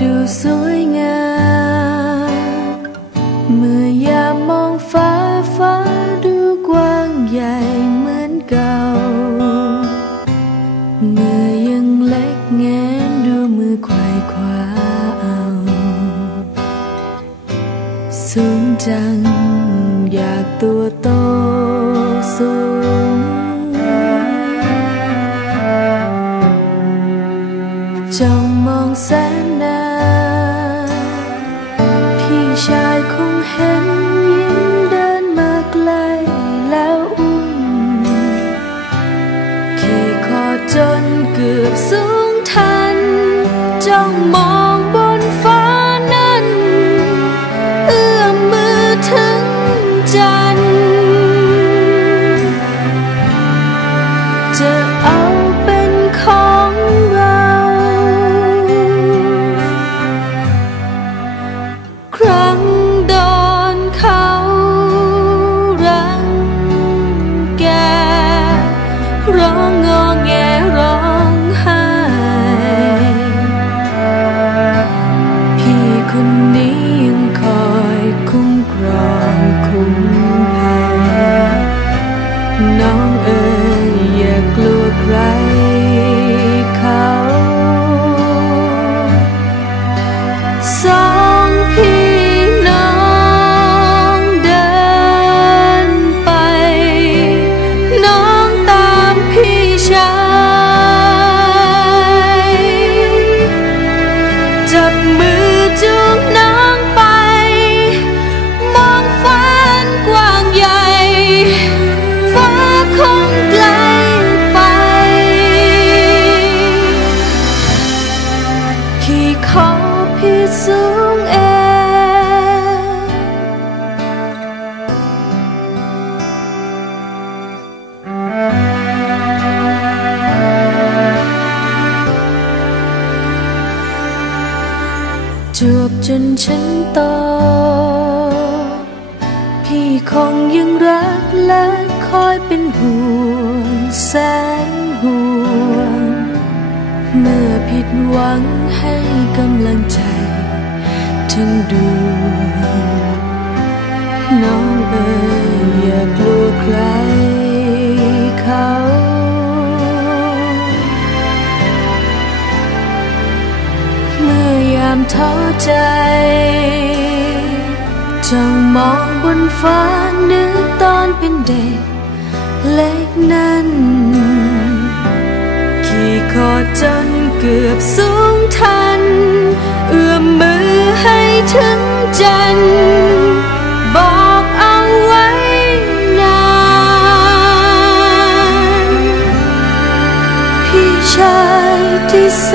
ดูสวยงามเมื่อยามมองฟ้าฟ้าดูกว้างให แสนนานพี่ชายคงเห็นยิ้มเดินมาไกลแล้วอุ้มขี่คอจนเกือบสูงทันจ้องมอง เขาพี่สูงเองจวบจนฉันโตพี่คงยังรักและคอยเป็นห่วงแสนห่วง เมื่อผิดหวังให้กำลังใจ ถึงดวงน้องเอ๋ยอย่ากลัวใครเขาเมื่อยามท้อใจจ้องมองบนฟ้านึกตอนเป็นเด็กเล็กนั้น ที่ขอจนเกือบสูงทัน เอื้อมมือให้ถึงจัน บอกเอาไว้นานพี่ชายที่แส